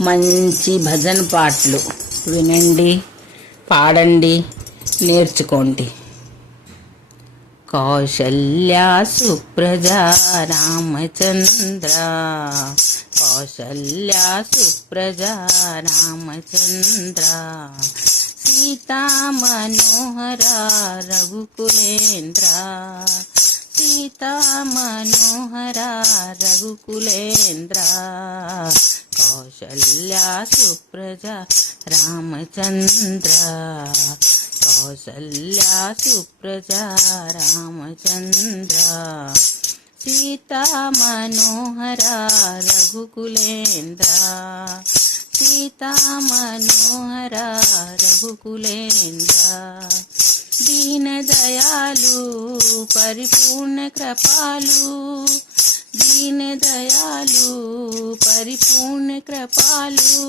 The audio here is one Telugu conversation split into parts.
మంచి భజన పాటలు వినండి, పాడండి, నేర్చుకోండి. కౌసల్యా సుప్రజా రామచంద్ర, కౌసల్యా సుప్రజా రామచంద్ర, సీతా మనోహర రఘుకులేంద్ర, సీతా మనోహర రఘుకులేంద్ర, కౌసల్యా సుప్రజా రామచంద్ర, కౌసల్యా సుప్రజా రామచంద్ర, సీతా మనోహర రఘుకులేంద్ర, సీతా మనోహర రఘుకులేంద్ర, దీన దయాలు పరిపూర్ణ కృపాలు, దీన దయాలు పరిపూర్ణ కృపాలు,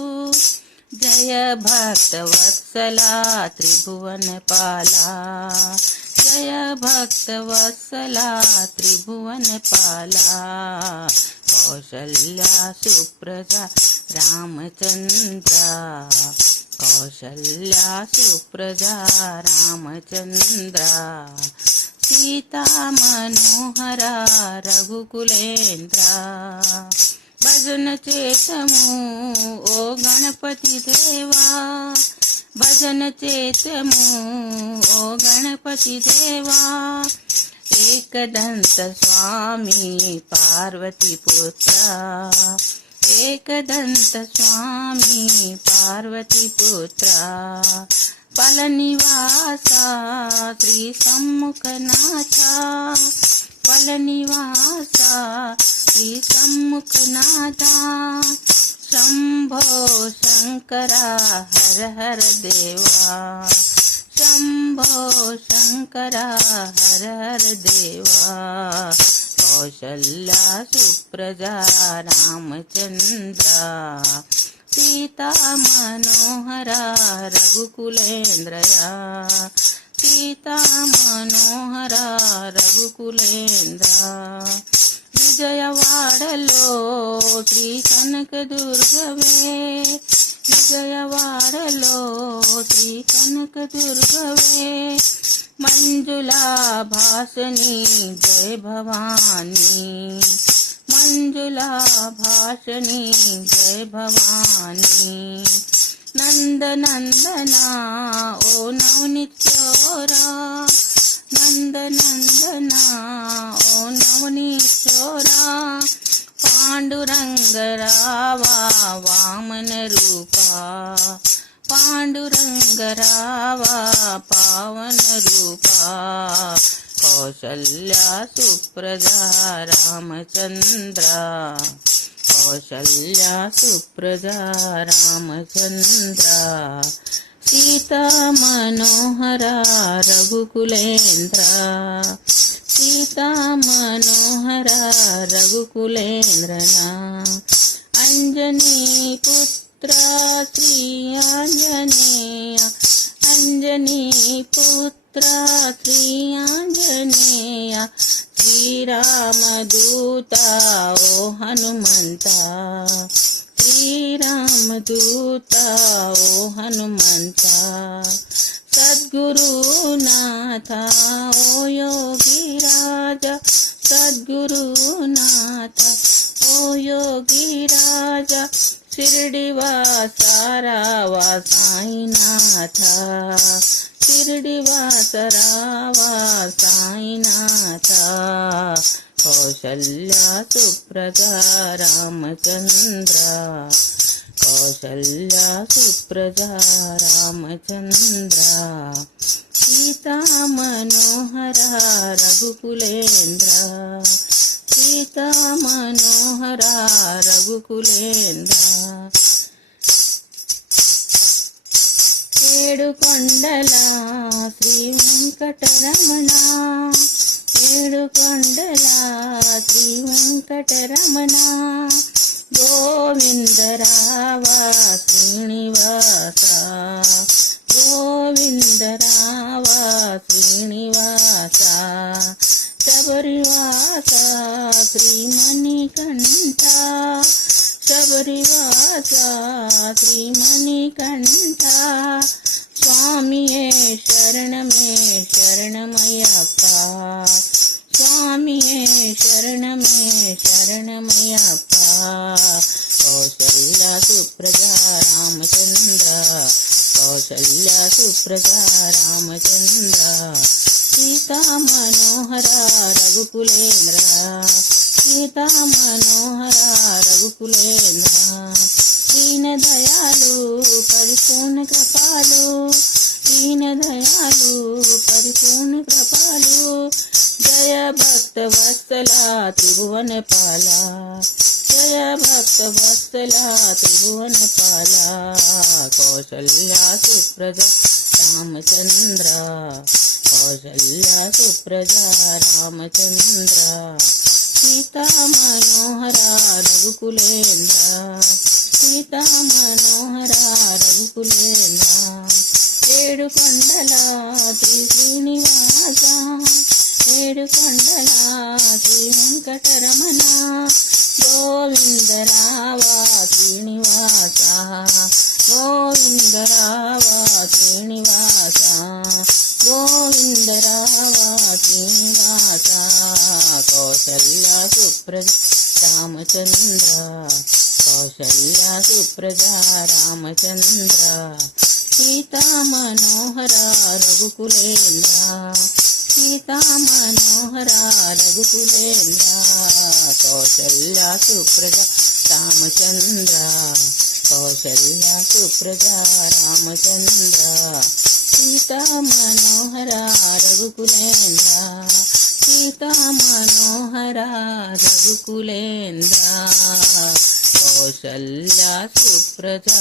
జయ భక్త వత్సలా త్రిభువన పాలా, జయ భక్త వత్సలా త్రిభువన పాలా, కౌసల్యా సుప్రజా రామచంద్ర, కౌసల్యా సుప్రజా రామచంద్ర, సీతా మనోహర రఘుకులేంద్ర, భజన చేతము ఓ గణపతి దేవా, భజన చేతము ఓ గణపతి దేవా, ఏకదంత స్వామి పార్వతి పుత్ర, ఏకదంత స్వామి పార్వతి పుత్ర, ఫలనివాస శ్రీ సమ్ముఖనాథ, ఫలనివాస శ్రీ సమ్ముఖనాథ, శంభో శంకర హర హర దేవా, శంభో శంకర హర హర దేవా, కౌసల్యా సుప్రజా రామచంద్ర, సీతా మనోహర రఘుకులేంద్రయా, సీతా మనోహర రఘుకులేంద్ర, విజయవాడలో శ్రీ కనకదుర్గవే, విజయవాడలో శ్రీ కనకదుర్గవే, మంజులాభాసిని జయ భవానీ, మంజులాభాసిని జయ భవానీ, నందనందనా ఓ నవనిత్యోరా, నందనందనా ఓ నవనిత్యోరా, పాండురంగరావా వామన రూపా, పాండురంగరావా పావన రూపా, కౌసల్యా సుప్రజా రామచంద్ర, కౌసల్యా సుప్రజా రామచంద్ర, సీతా మనోహర రఘుకులేంద్ర, సీతా మనోహర రఘుకులేంద్రనా, అంజనీ పుత్ర శ్రీ ఆంజనేయ, అంజనీ పుత్ర శ్రీ ఆంజనేయ, శ్రీరామదూత ఓ హనుమంత, శ్రీరామదూత ఓ హనుమంత, సద్గురునాథ ఓ యోగిరాజ, సద్గురునాథ ఓ యోగిరాజ, షిర్డివాస రావా సాయినాథ, షిర్డివాస రావా సాయినాథ, కౌసల్యా సుప్రజా రామచంద్ర, కౌసల్యా సుప్రజా రామచంద్ర, సీతా మనోహర రఘుకులేంద్ర, సీతా మనోహర రఘుకులేంద్ర, ఏడు కొండల శ్రీ వెంకటరమణ, ఏడు కొండల శ్రీ వెంకటరమణ, గోవిందరావా శ్రీనివాస, గోవిందరావా శ్రీనివాస, శబరివాస శ్రీమణికంఠ, శబరివాస శ్రీమణికంఠ స్వామియే శరణమే శరణమయ్యప్ప స్వామియే శరణమే శరణమయ్యప్ప కౌసల్య సుప్రజా రామచంద్ర కౌసల్య సుప్రజా రామచంద్ర సీతా మనోహర రఘుకులేంద్ర సీతా మనోహర రఘుకులేంద్ర దీన దయాలు పరిపూర్ణ కృపాలు దీన దయాలు పరిపూర్ణ కృపాలు జయ భక్త వత్సల త్రిభువన పాల జయ భక్త వత్సల త్రిభువన పాల కౌసల్య సుప్రజా రామచంద్ర కౌసల్య సుప్రజా రామచంద్ర సీతా మనోహర రఘుకులేంద్ర సీతా మనోహర రఘుకులేంద్ర ఏడు కొండల శ్రీనివాస ఏడు కొండల శ్రీ వెంకటరమణ గోవింద రావ శ్రీనివాస గోవింద రావ శ్రీనివాస గోవింద రావ శ్రీనివాస కౌసల్య సుప్రజా రామచంద్ర కౌసల్య సుప్రజా రామచంద్ర సీతా మనోహర రఘుకులేంద్ర సీతా మనోహర రఘుకులేంద్ర కౌసల్య సుప్రజా రామచంద్ర కౌసల్య సుప్రజా రామచంద్ర సీతా మనోహర రఘుకులేంద్ర సీతా మనోహర రఘుకులేంద్ర కౌసల్య సుప్రజా